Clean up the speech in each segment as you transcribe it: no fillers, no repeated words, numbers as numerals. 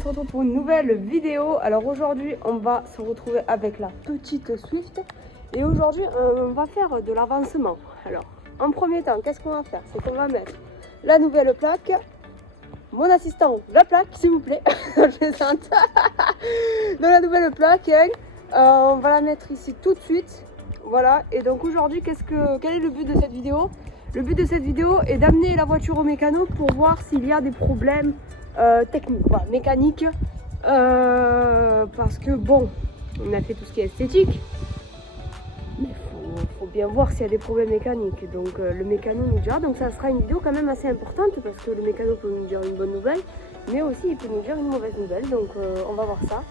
on se retrouve pour une nouvelle vidéo. Alors aujourd'hui on va se retrouver avec la petite Swift. Et aujourd'hui on va faire de l'avancement. Alors en premier temps, qu'est-ce qu'on va faire? C'est qu'on va mettre la nouvelle plaque. Mon assistant, la plaque s'il vous plaît. Je plaisante. De la nouvelle plaque, hein. On va la mettre ici tout de suite. Voilà, et donc aujourd'hui quel est le but de cette vidéo? Le but de cette vidéo est d'amener la voiture au mécano pour voir s'il y a des problèmes techniques, voilà, mécaniques, parce que bon, on a fait tout ce qui est esthétique, mais faut bien voir s'il y a des problèmes mécaniques. Donc le mécano nous dira, donc ça sera une vidéo quand même assez importante parce que le mécano peut nous dire une bonne nouvelle, mais aussi il peut nous dire une mauvaise nouvelle, donc on va voir ça.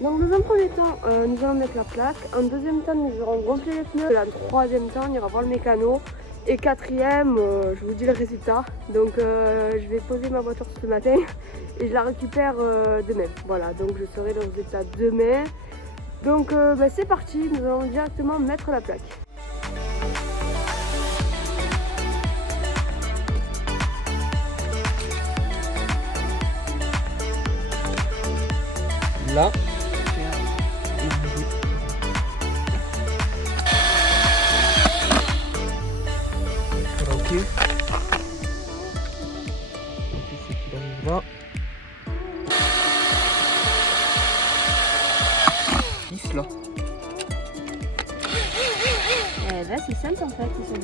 Donc dans un premier temps, nous allons mettre la plaque, en deuxième temps nous allons gonfler les pneus, en troisième temps on ira voir le mécano. Et quatrième, je vous dis le résultat. Donc je vais poser ma voiture ce matin et je la récupère demain. Voilà, donc je serai le résultat demain. Donc c'est parti, nous allons directement mettre la plaque. Là. Ok. C'est qu'il arrivera. Là. Eh ben c'est simple en fait, ils sont...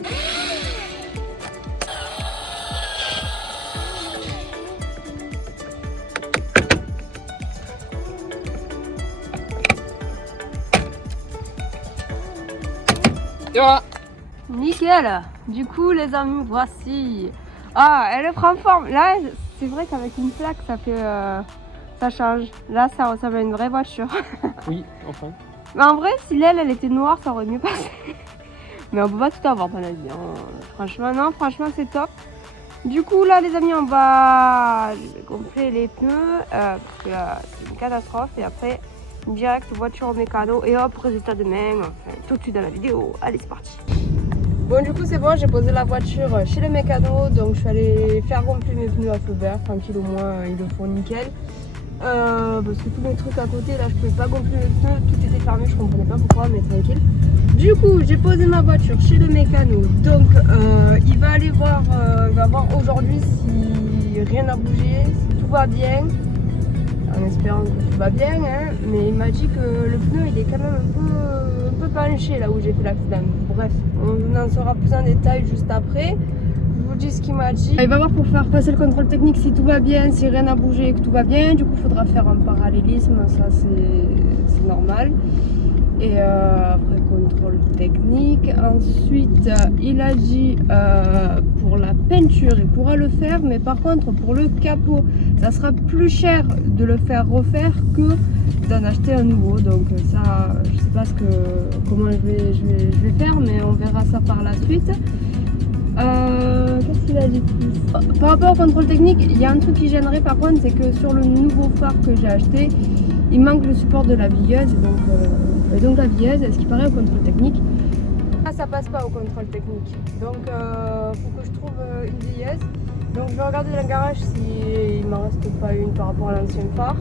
Nickel. Du coup les amis, voici. Ah, elle prend forme. Là c'est vrai qu'avec une plaque ça fait ça change. Là ça ressemble à une vraie voiture. Oui, enfin. Mais en vrai si l'aile elle était noire ça aurait mieux passé. Mais on peut pas tout avoir dans la vie, hein. Franchement non, franchement c'est top. Du coup là les amis on va gonfler les pneus parce que là c'est une catastrophe. Et après direct voiture au mécano et hop résultat demain, enfin, tout de suite dans la vidéo. Allez c'est parti. Bon du coup c'est bon, j'ai posé la voiture chez le mécano. Donc je suis allée faire gonfler mes pneus à feu vert, tranquille au moins ils le font nickel. Parce que tous mes trucs à côté là je pouvais pas gonfler mes pneus, tout était fermé, je comprenais pas pourquoi, mais tranquille. Du coup j'ai posé ma voiture chez le mécano. Donc il va aller voir, il va voir aujourd'hui si rien n'a bougé, si tout va bien. En espérant que tout va bien, hein. Mais il m'a dit que le pneu il est quand même un peu penché là où j'ai fait l'accident. Bref, on en saura plus en détail juste après. Je vous dis ce qu'il m'a dit. Il va voir pour faire passer le contrôle technique si tout va bien, si rien n'a bougé et que tout va bien. Du coup il faudra faire un parallélisme, ça c'est normal. Et après contrôle technique. Ensuite il a dit pour la peinture il pourra le faire, mais par contre pour le capot ça sera plus cher de le faire refaire que d'en acheter un nouveau. Donc ça je sais pas comment je vais faire, mais on verra ça par la suite. Qu'est-ce qu'il a dit plus? Par rapport au contrôle technique, il y a un truc qui gênerait par contre, c'est que sur le nouveau phare que j'ai acheté il manque le support de la villeuse, donc la villeuse, ce qui paraît au contrôle technique. Ça passe pas au contrôle technique, donc faut que je trouve une villeuse. Donc je vais regarder dans le garage s'il m'en reste pas une par rapport à l'ancien phare,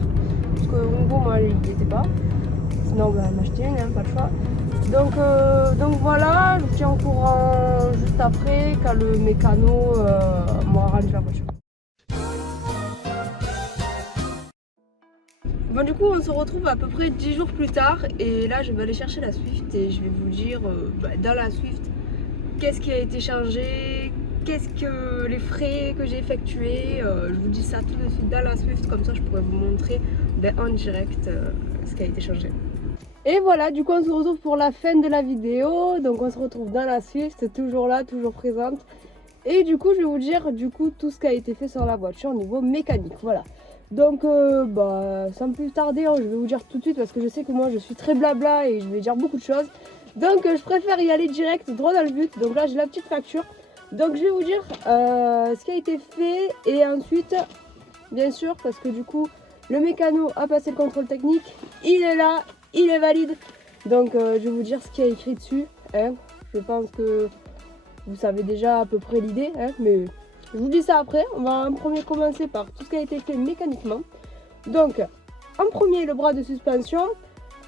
parce qu'au nouveau moi il n'y était pas, sinon bah, m'acheter une, hein, pas le choix. Donc voilà, je vous tiens au courant juste après quand le mécano m'aura rendu la voiture. Bon du coup on se retrouve à peu près 10 jours plus tard et là je vais aller chercher la Swift et je vais vous dire dans la Swift qu'est-ce qui a été changé, qu'est-ce que les frais que j'ai effectués, je vous dis ça tout de suite dans la Swift, comme ça je pourrais vous montrer en direct ce qui a été changé. Et voilà, du coup on se retrouve pour la fin de la vidéo, donc on se retrouve dans la Swift, toujours là, toujours présente. Et du coup je vais vous dire tout ce qui a été fait sur la voiture au niveau mécanique, voilà. Donc sans plus tarder, je vais vous dire tout de suite parce que je sais que moi je suis très blabla et je vais dire beaucoup de choses. Donc je préfère y aller direct, droit dans le but. Donc là j'ai la petite facture. Donc je vais vous dire ce qui a été fait et ensuite, bien sûr, parce que du coup le mécano a passé le contrôle technique, il est là, il est valide. Donc je vais vous dire ce qu'il y a écrit dessus, hein. Je pense que vous savez déjà à peu près l'idée, hein, mais je vous dis ça après. On va en premier commencer par tout ce qui a été fait mécaniquement. Donc, en premier, le bras de suspension.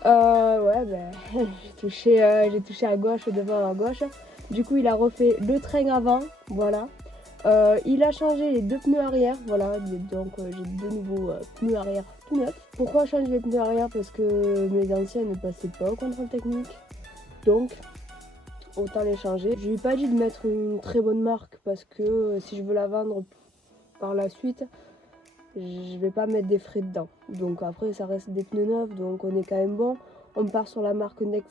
Ouais, ben, j'ai touché à gauche, devant à gauche. Du coup, il a refait le train avant, voilà. Il a changé les 2 pneus arrière, voilà. Donc, j'ai 2 nouveaux pneus arrière tout neufs. Pourquoi changer les pneus arrière? Parce que mes anciens ne passaient pas au contrôle technique. Donc, autant les changer. Je lui ai pas dit de mettre une très bonne marque parce que si je veux la vendre par la suite, je vais pas mettre des frais dedans. Donc après ça reste des pneus neufs, donc on est quand même bon. On part sur la marque Nexen,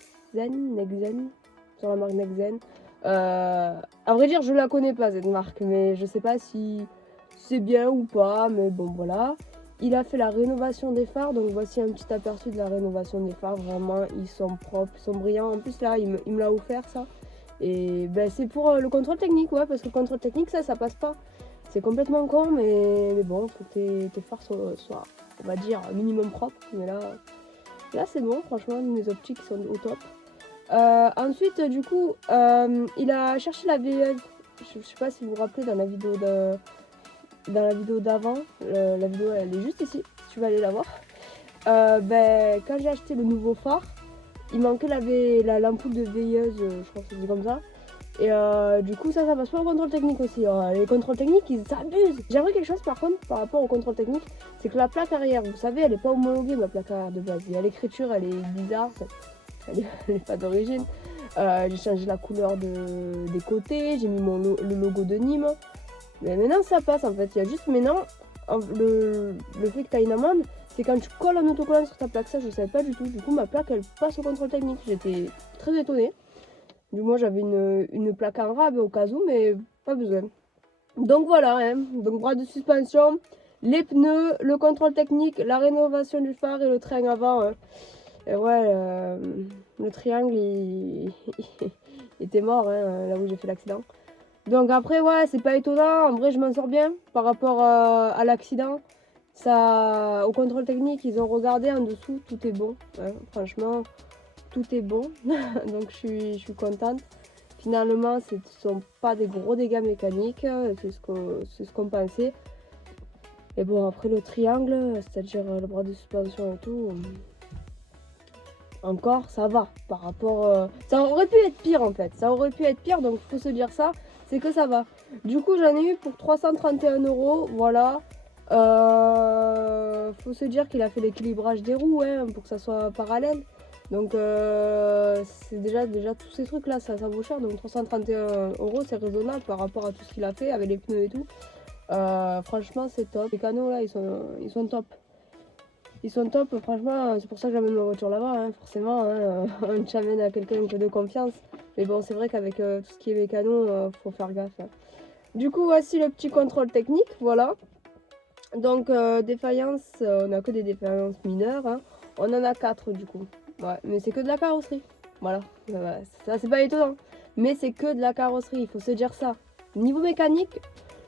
sur la marque Nexen. À vrai dire, je la connais pas cette marque, mais je sais pas si c'est bien ou pas, mais bon voilà. Il a fait la rénovation des phares, donc voici un petit aperçu de la rénovation des phares. Vraiment, ils sont propres, ils sont brillants. En plus là, il me l'a offert ça. Et ben c'est pour le contrôle technique, ouais, parce que le contrôle technique, ça passe pas. C'est complètement con, mais bon, faut que tes phares soient, on va dire, minimum propres. Mais là c'est bon, franchement, mes optiques sont au top. Ensuite, du coup, il a cherché la veilleuse. Je sais pas si vous vous rappelez dans la vidéo d'avant. La vidéo, elle est juste ici, si tu vas aller la voir. Ben, quand j'ai acheté le nouveau phare, il manquait l'ampoule de veilleuse, je crois que c'est comme ça. Et du coup ça passe pas au contrôle technique aussi. Les contrôles techniques ils abusent. J'aimerais quelque chose par contre par rapport au contrôle technique, c'est que la plaque arrière, vous savez, elle est pas homologuée, ma plaque arrière de base. Il y a l'écriture, elle est bizarre, elle est pas d'origine. J'ai changé la couleur des côtés, j'ai mis le logo de Nîmes. Mais maintenant ça passe en fait. Il y a juste maintenant le fait que tu as une amende, c'est quand tu colles un autocollant sur ta plaque. Ça je savais pas du tout. Du coup ma plaque elle passe au contrôle technique. J'étais très étonnée. Du moins j'avais une plaque en rab au cas où, mais pas besoin. Donc voilà, hein. Donc bras de suspension, les pneus, le contrôle technique, la rénovation du phare et le train avant. Et ouais, le triangle il était mort, hein, là où j'ai fait l'accident. Donc après ouais, c'est pas étonnant, en vrai je m'en sors bien par rapport à l'accident. Ça, au contrôle technique, ils ont regardé en dessous, tout est bon, hein, franchement. Tout est bon, donc je suis contente. Finalement, ce ne sont pas des gros dégâts mécaniques, c'est ce qu'on pensait. Et bon, après le triangle, c'est-à-dire le bras de suspension et tout, encore ça va par rapport. Ça aurait pu être pire en fait, ça aurait pu être pire, donc il faut se dire ça, c'est que ça va. Du coup, j'en ai eu pour 331 €, voilà. Faut se dire qu'il a fait l'équilibrage des roues hein, pour que ça soit parallèle. Donc c'est déjà tous ces trucs là ça vaut cher, donc 331 € c'est raisonnable par rapport à tout ce qu'il a fait avec les pneus et tout. Franchement c'est top, les canaux là ils sont top. Ils sont top, franchement, c'est pour ça que j'amène ma voiture là-bas, hein, forcément, hein, on t'amène à quelqu'un de confiance. Mais bon, c'est vrai qu'avec tout ce qui est mécano, faut faire gaffe. Hein. Du coup, voici le petit contrôle technique, voilà. Donc, défaillance, on n'a que des défaillances mineures, hein. On en a 4 du coup. Ouais, mais c'est que de la carrosserie, voilà. Ça c'est pas étonnant, mais c'est que de la carrosserie, il faut se dire ça. Niveau mécanique,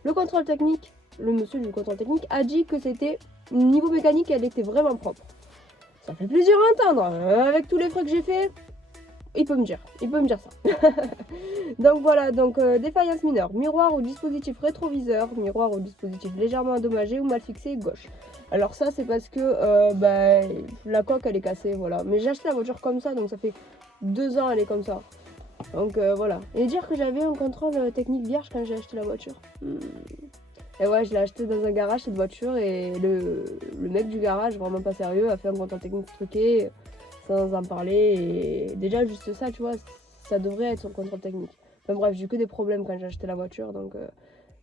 le contrôle technique, le monsieur du contrôle technique a dit que c'était... Niveau mécanique, elle était vraiment propre. Ça fait plaisir à entendre. Avec tous les frais que j'ai fait, il peut me dire ça. Donc voilà, donc défaillance mineure, miroir ou dispositif rétroviseur, miroir ou dispositif légèrement endommagé ou mal fixé gauche. Alors ça c'est parce que la coque elle est cassée, voilà. Mais j'ai acheté la voiture comme ça, donc ça fait 2 ans elle est comme ça. Donc voilà. Et dire que j'avais un contrôle technique vierge quand j'ai acheté la voiture. Et ouais, je l'ai acheté dans un garage cette voiture et le mec du garage, vraiment pas sérieux, a fait un contrôle technique truqué sans en parler. Et déjà juste ça, tu vois, ça devrait être son contrôle technique. Enfin bref, j'ai eu que des problèmes quand j'ai acheté la voiture, donc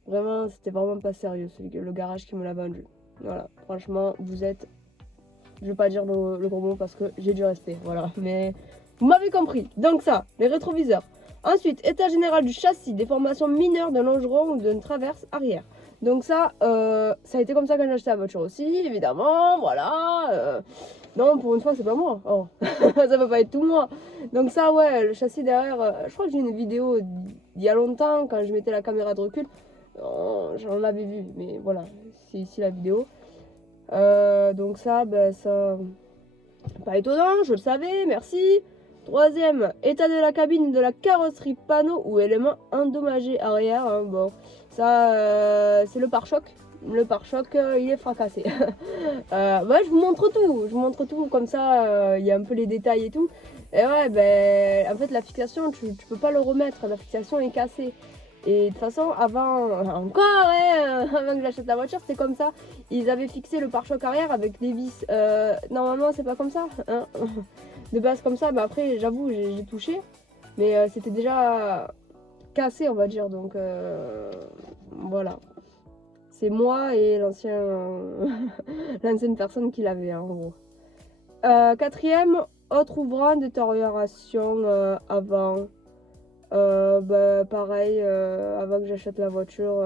vraiment, c'était vraiment pas sérieux le garage qui me l'a vendu. Voilà, franchement, vous êtes, je vais pas dire le gros mot parce que j'ai du respect, voilà, mais vous m'avez compris. Donc ça, les rétroviseurs. Ensuite, état général du châssis, déformation mineure d'un longeron ou d'une traverse arrière. Donc ça a été comme ça quand j'ai acheté la voiture aussi, évidemment, voilà. Non, pour une fois, c'est pas moi. Oh. Ça peut pas être tout moi. Donc ça, ouais, le châssis derrière, je crois que j'ai une vidéo d'il y a longtemps, quand je mettais la caméra de recul. J'en avais vu, mais voilà, c'est ici la vidéo. Donc ça, ça... Pas étonnant, je le savais, merci. Troisième, état de la cabine de la carrosserie, panneau ou éléments endommagés arrière. Hein, bon, ça, c'est le pare-choc. le pare-choc il est fracassé. Ouais, je vous montre tout, comme ça il y a un peu les détails et tout. Et ouais, ben en fait la fixation, tu peux pas le remettre, la fixation est cassée. Et de toute façon, avant que j'achète la voiture, c'était comme ça. Ils avaient fixé le pare-choc arrière avec des vis. Normalement, c'est pas comme ça, hein. De base comme ça, mais après, j'avoue, j'ai touché. Mais c'était déjà cassé, on va dire. Donc voilà. C'est moi et l'ancienne personne qui l'avait, hein, en gros. Quatrième, autre ouvrant, détérioration avant. Bah, pareil, avant que j'achète la voiture,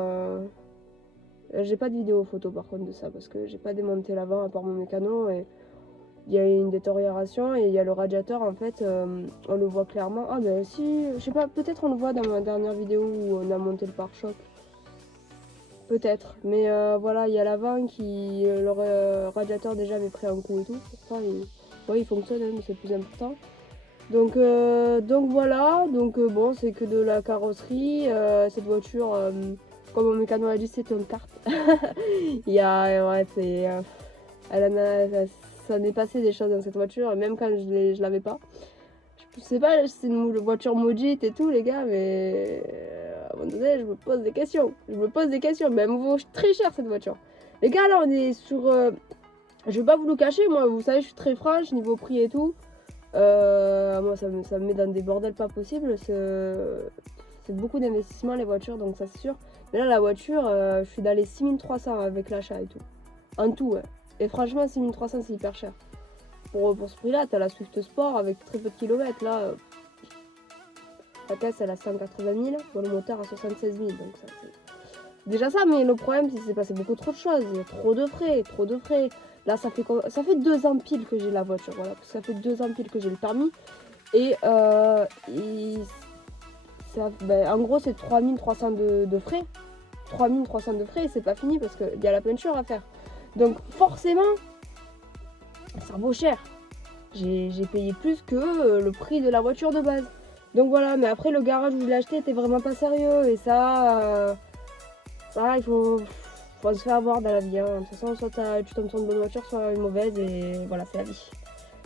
j'ai pas de vidéo photo par contre de ça parce que j'ai pas démonté l'avant à part mon mécano et il y a une détérioration et il y a le radiateur en fait, on le voit clairement. Ah ben si, je sais pas, peut-être on le voit dans ma dernière vidéo où on a monté le pare-choc. Peut-être, mais voilà, il y a l'avant qui, le radiateur déjà avait pris un coup et tout, pourtant il fonctionne, hein, mais c'est le plus important. Donc voilà, bon, c'est que de la carrosserie. Cette voiture, comme mon mécano a dit, c'est une carte. Il y a, ouais, c'est, ça n'est passé des choses dans cette voiture, même quand je l'avais pas. Je sais pas, c'est une voiture maudite et tout, les gars, mais à un moment donné, je me pose des questions. Mais elle me vaut très cher cette voiture. Les gars, là, on est sur. Je vais pas vous le cacher, moi, vous savez, je suis très franche niveau prix et tout. Moi ça me met dans des bordels pas possibles, c'est beaucoup d'investissement les voitures, donc ça c'est sûr. Mais là la voiture, je suis dans les 6300 avec l'achat et tout. En tout, ouais. Et franchement 6300 c'est hyper cher. Pour ce prix là, t'as la Swift Sport avec très peu de kilomètres. Là, la caisse elle a 180 000, pour le moteur à 76 000, donc ça c'est déjà ça. Mais le problème c'est qu'il s'est passé beaucoup trop de choses, il y a trop de frais. Là, ça fait 2 ans pile que j'ai la voiture, voilà. Ça fait 2 ans pile que j'ai le permis. Et en gros, c'est 3300 de frais. 3300 de frais et c'est pas fini parce qu'il y a la peinture à faire. Donc, forcément, ça vaut cher. J'ai payé plus que le prix de la voiture de base. Donc voilà, mais après, le garage où je l'ai acheté était vraiment pas sérieux. Et ça, il faut se faire avoir dans la vie, hein. De toute façon, soit tu tombes sur une bonne voiture, soit une mauvaise, et voilà, c'est la vie.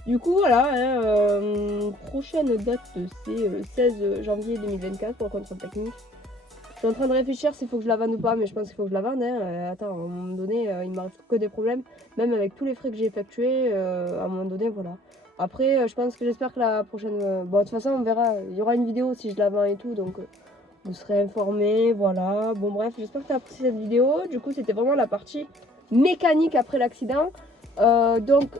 Du coup, voilà, hein, prochaine date, c'est le 16 janvier 2024 pour le contrôle technique. Je suis en train de réfléchir s'il faut que je la vende ou pas, mais je pense qu'il faut que je la vende, hein. Attends, à un moment donné, il m'arrive que des problèmes, même avec tous les frais que j'ai effectués, à un moment donné, voilà. Après, j'espère que la prochaine... bon, de toute façon, on verra, il y aura une vidéo si je la vends et tout, donc... vous serez informés, voilà. Bon bref, j'espère que tu as apprécié cette vidéo. Du coup, c'était vraiment la partie mécanique après l'accident. Donc,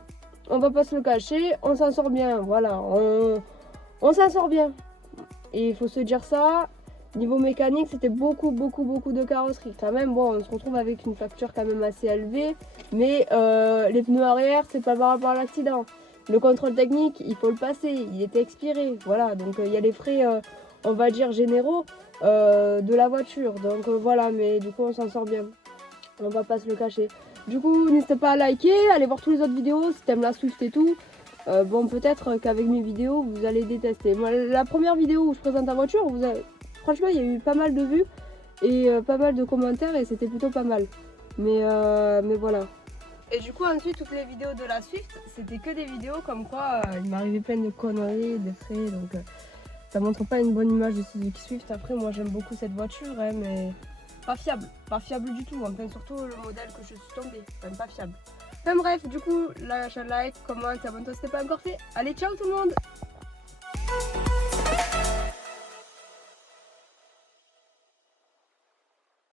on va pas se le cacher, on s'en sort bien, voilà. On s'en sort bien. Et il faut se dire ça. Niveau mécanique, c'était beaucoup de carrosserie. Quand même, bon, on se retrouve avec une facture quand même assez élevée. Mais les pneus arrière, c'est pas par rapport à l'accident. Le contrôle technique, il faut le passer. Il était expiré, voilà. Donc, il y a les frais, on va dire, généraux. De la voiture, donc voilà, mais du coup on s'en sort bien, on va pas se le cacher. Du coup n'hésitez pas à liker, allez voir tous les autres vidéos si t'aimes la Swift et tout. Bon, peut-être qu'avec mes vidéos vous allez détester. Moi, la première vidéo où je présente la voiture, franchement il y a eu pas mal de vues et pas mal de commentaires et c'était plutôt pas mal, mais voilà. Et du coup ensuite toutes les vidéos de la Swift c'était que des vidéos comme quoi il m'arrivait plein de conneries, de frais, donc ça montre pas une bonne image de Suzuki Swift. Après, moi j'aime beaucoup cette voiture, hein, mais pas fiable du tout. Enfin, surtout le modèle que je suis tombée, enfin, pas fiable. Enfin bref, du coup, lâche un like, commente, abonne-toi si t'es pas encore fait. Allez, ciao tout le monde!